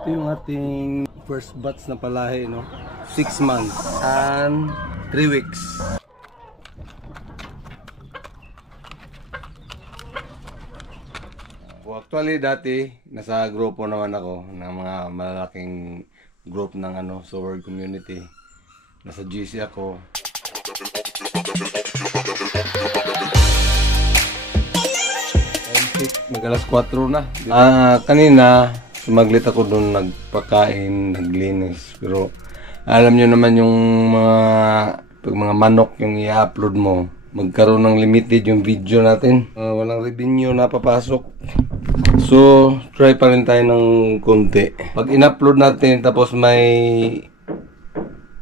Ito yung ating first batch na palahi, no? 6 months and 3 weeks. Actually, dati, nasa grupo naman ako ng mga malalaking group ng Sword community. Nasa GC ako. Mag-alas 4 na. Kanina, sumaglit ako doon, nagpakain, naglinis. Pero alam nyo naman yung mga manok yung i-upload mo. Magkaroon ng limited yung video natin. Walang revenue na papasok. So, try pa rin tayo ng konti. Pag in-upload natin, tapos may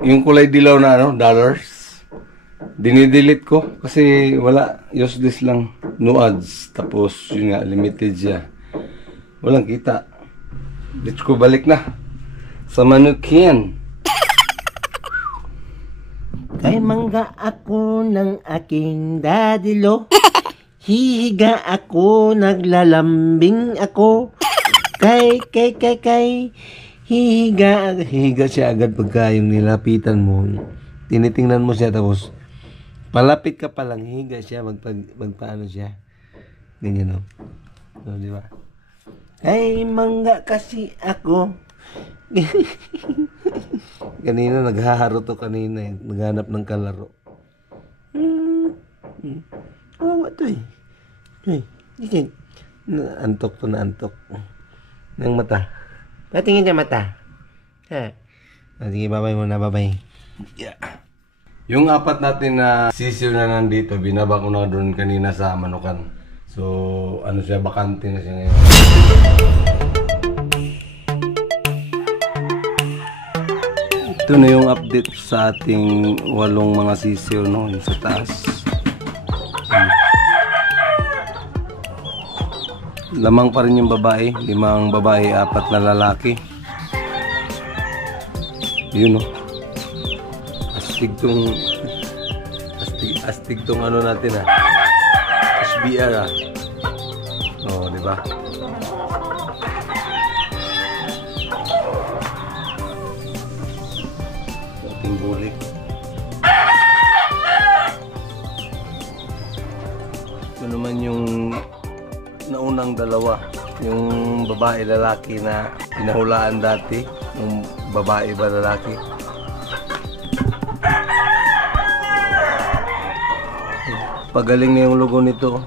yung kulay dilaw na dollars, dinidelete ko kasi wala, useless lang, no ads. Tapos yun nga, limited siya, walang kita. Let's go, balik na sa Manukian. Kay mangga ako ng aking dadilo, hihiga ako, naglalambing ako. Kay hihiga siya agad pagka yung nilapitan mo. Tinitingnan mo siya, tapos palapit ka pa lang, hihiga siya, magpaano siya. Ganyan, no? So, di ba? Ay, mangga kasi ako. Kanina, naghaharo to kanina. Naghanap ng kalaro. Oh, ito eh. Ito eh. Antok to na antok. Ng mata. Patingin niya mata. Ha? Sige, babay muna, babay. Yeah. Yung apat natin na sisiw na nandito, binaba ko na doon kanina sa Manukan. So, siya, bakante na siya ngayon. Ito na yung update sa ating 8 mga sisiw, no? Yung sa taas. Lamang pa rin yung babae. 5 babae, 4 na lalaki. Yun, no? Astig tong natin, SBR, oh, di ba? Ating bulik. Ito naman yung naunang dalawa, yung babae lalaki na pinahulaan dati, yung babae ba lalaki. Pagaling na yung logo nito.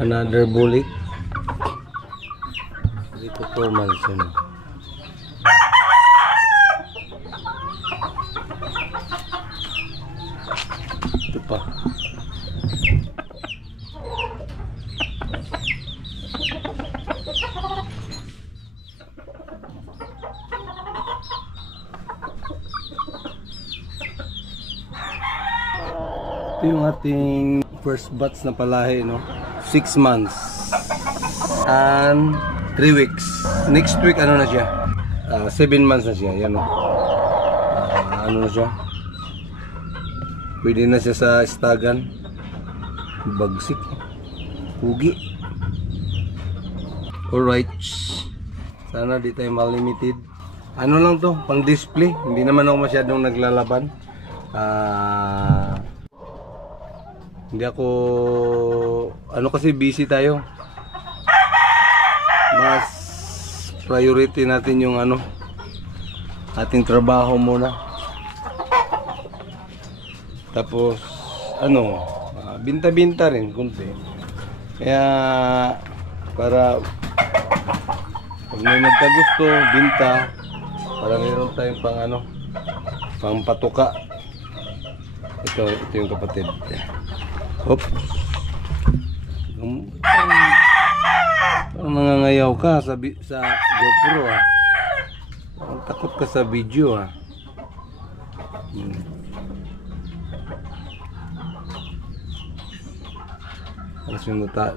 Another bulik. Dito 4 months yun. Ito pa. Ito yung ating first batch na palahi, no? 6 months and 3 weeks. Next week na siya? 7 months na siya. Yan, no? Na siya? Pwede na siya sa istagan. Bagsik. Pugi. Alright. Sana di tayo malimited. Ano lang to? Pang display. Hindi naman ako masyadong naglalaban. Hindi ako kasi busy tayo. Mas priority natin yung ating trabaho muna. Tapos binta-binta rin kunti. Kaya para pag may nagkagusto, binta, para meron tayong pang patuka. Ito yung kapatid. Hop. Parang nangangayaw ka sa GoPro, takot ka sa video,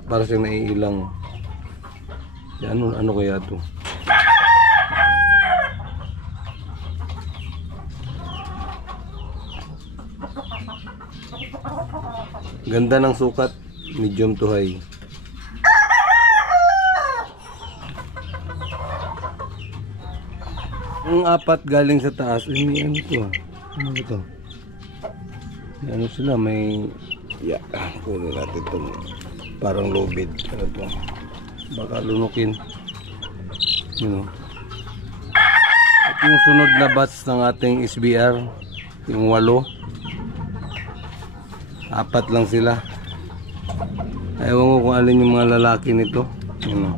Para siyang naiilang. Ano kaya to? Ganda ng sukat, medium to high. Ang apat galing sa taas, may ano to ah. Ano ba to? May ano sila, may... Yeah, kunin natin ito. Parang lobid. Ano to? Baka lunukin. You know. At yung sunod na batch ng ating SBR, yung 8. 4 lang sila. Ewan ko kung alin yung mga lalaki nito. You know.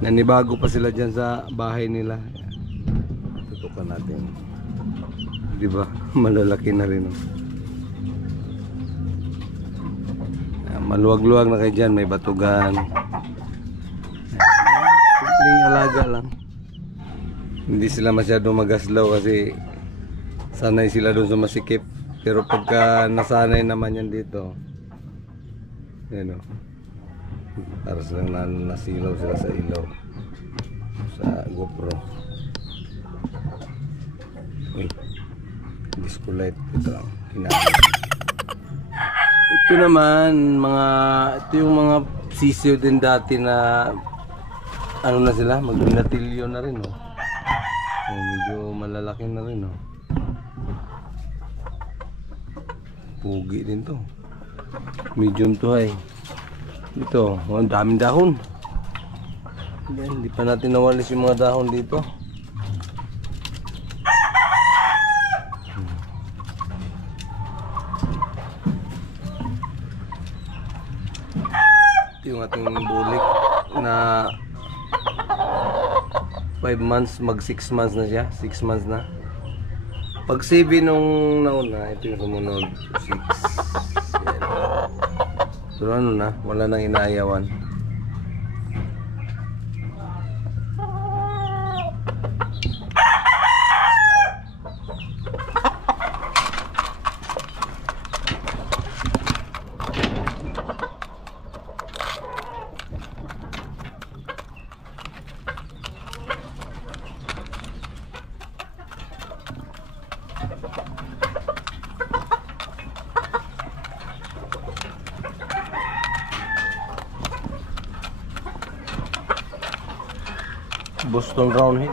Nanibago pa sila dyan sa bahay nila. Tutukan natin. Diba? Malalaki na rin. Maluwag-luwag na kayo dyan. May batugan. Simpleng alaga lang. Hindi sila masyado magaslaw kasi sanay sila doon sa masikip. Pero pagka nasanay naman yan dito, yan o, para silang nasilaw sila sa ilaw sa GoPro. Uy, disco light ito ito naman ito yung mga sisiyo din dati na ano na sila, magbinatilyo na rin medyo malalaki na rin pugi din to, medium to high. Ito, ang daming dahon. Hindi pa natin nawalis yung mga dahon dito. Ito yung ating bulik na 5 months, mag 6 months na siya. 6 months na. Pag 7 nung nauna, ito yung sumunod 6. Pero ano na, wala nang inaayawan. Boston Roundhead.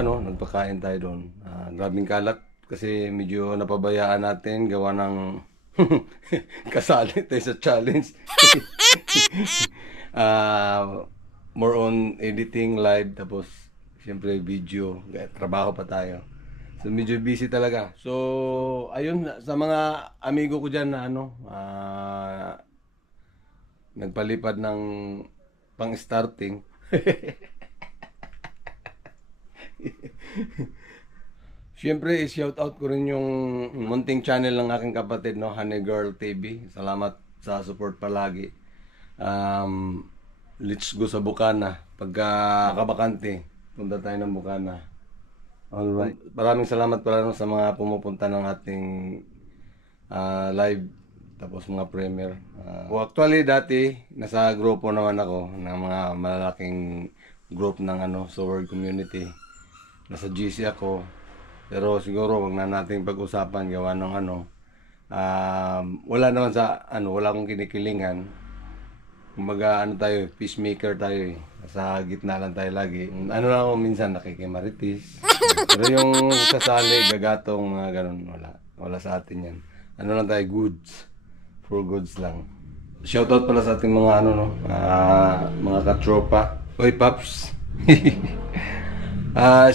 ano, nagpakain tayo doon. Grabing kalat kasi medyo napabayaan natin gawa ng kasali tayo sa challenge. More on editing live, tapos siyempre video, trabaho pa tayo. So medyo busy talaga. So ayun, sa mga amigo ko dyan na ano, nagpalipad ng pang starting. Siyempre, i-shout out ko rin yung munting channel ng aking kapatid, no, Honey Girl TV. Salamat sa support palagi. Let's go sa Bukana. Pagka kabakante, punta tayo ng Bukana. Alright. Maraming salamat pala no, sa mga pumupunta ng ating live, tapos mga premiere. Actually, dati, nasa grupo naman ako ng mga malalaking group ng ano, Sword Community. Nasa GC ako. Pero siguro wag na nating pag-usapan gawa ng ano. Wala naman sa ano, wala akong kinikilingan. Kumbaga ano tayo, peacemaker tayo eh. Sa gitna lang tayo lagi. Ano lang ako minsan nakikimaritis. Pero yung kasali, gagatong, mga ganun, wala. Wala sa atin yan. Ano lang tayo, goods. For goods lang. Shoutout pala sa ating mga ano no, mga katropa. Oy, Paps.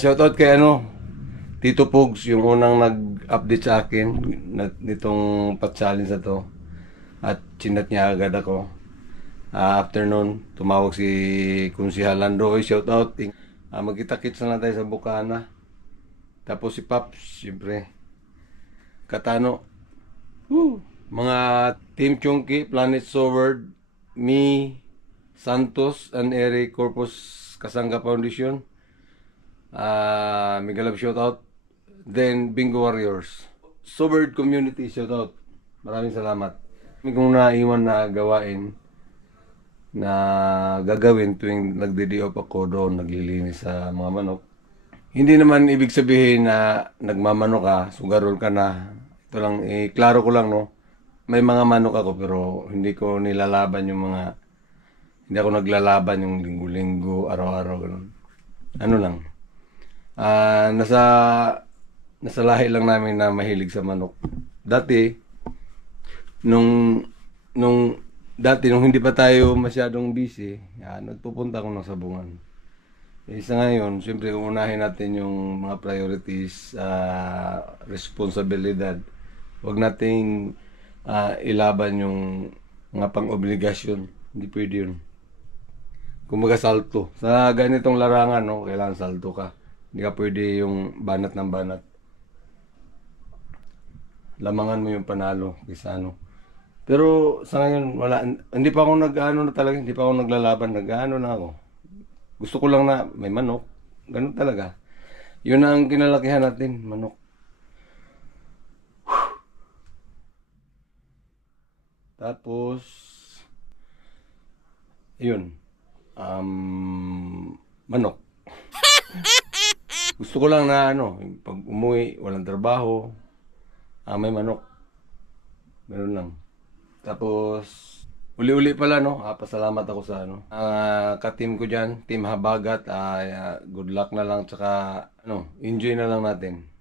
Shoutout kay ano, Tito Pogs, yung unang nag-update sa akin nitong pat-challenge na to. At chinat niya agad ako. After nun, tumawag si Kunsihal Lando. Oy, shoutout. Magkita-kits na lang tayo sa Bukana. Tapos si Paps, siyempre. Katano. Mga Team Chunky, Planet Sword, me, Santos, and Eric Corpus Kasanga Foundation. Mega love shoutout. Then Bingo Warriors, Sword Community shoutout. Maraming salamat. May kong naiwan na gawain na gagawin tuwing nagde-day-off ako doon, naglilinis sa mga manok. Hindi naman ibig sabihin na nagmamanok ka, sugarol ka na. Ito lang, klaro ko lang no. May mga manok ako pero hindi ko nilalaban yung mga, hindi ako naglalaban yung linggo-linggo, araw-araw, ganun. Ano lang. Nasa lahi lang namin na mahilig sa manok. Dati, nung hindi pa tayo masyadong busy, nagpupunta ako ng sabungan. Sa ngayon, siyempre unahin natin yung mga priorities, responsibilidad. Huwag nating ilaban yung mga pang-obligasyon. Hindi pwede yun. Kumbaga salto. Sa ganitong larangan, no, kailangan salto ka. Hindi ka pwede yung banat ng banat. Lamangan mo yung panalo kaysa ano. Pero sa ngayon, wala. Hindi pa ako hindi pa ako naglalaban. Nag-ano na ako. Gusto ko lang na may manok. Ganun talaga. Yun ang kinalakihan natin, manok. Tapos, yun. Manok. Gusto ko lang na ano, pag umuwi, walang trabaho, may manok. Meron lang. Tapos, uli-uli pala, no? Pasalamat ako sa ano. Ka-team ko dyan, Team Habagat. Good luck na lang, tsaka, enjoy na lang natin.